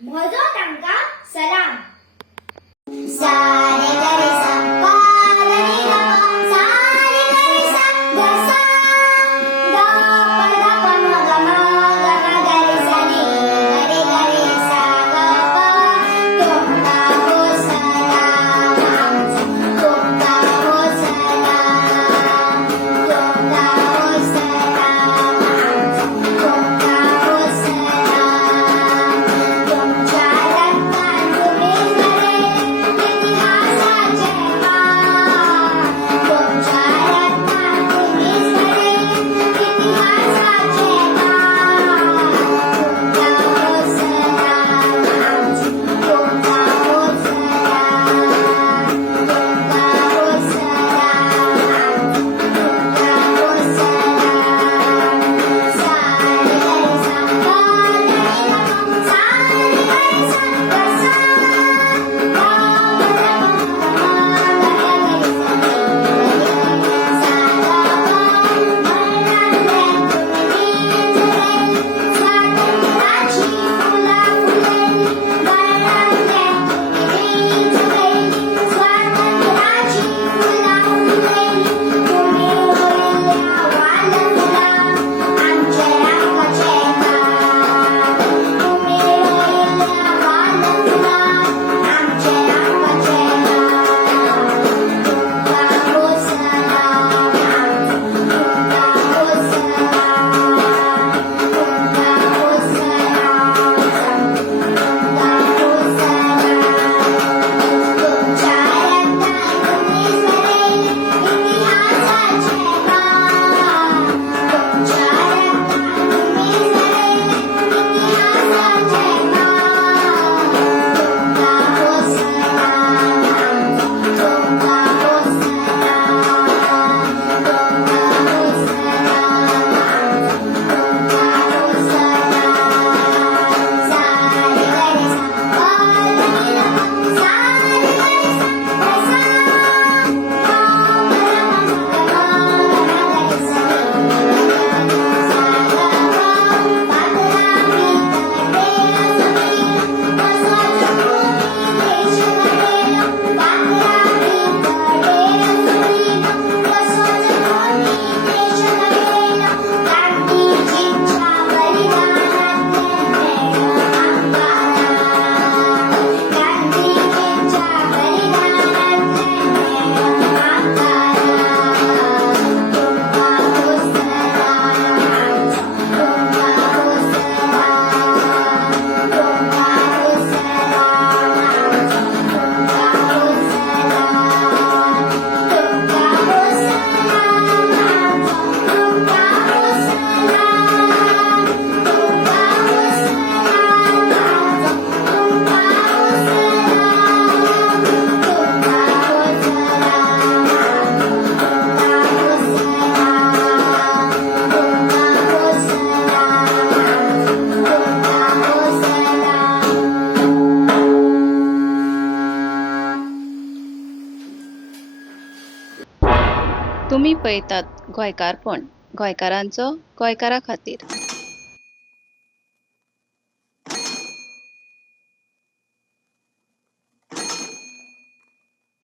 म्हजो तांकां सलाम। सारे गरे सा पा रे गा सारे गरे सा ग सा ग प म ग गरे सा रे गरे सा ग प तुमका हो सलाम तुमका हो सलाम तुमका हो सलाम तुमका हो सलाम तुमच्या रक्तात तुम्ही सरे इतिहासाचे पान तुमच्या रक्तात तुम्ही सरे इतिहासाचे पान तुमका हो सलाम तुमका हो सलाम तुमका हो सलाम तुमका हो सलाम सारे गरे सा पा रे गा सारे गरे सा ग सा तुम्ही पळयतात गोंयकारपण गोंयकारांचो गोंयकारा खातीर।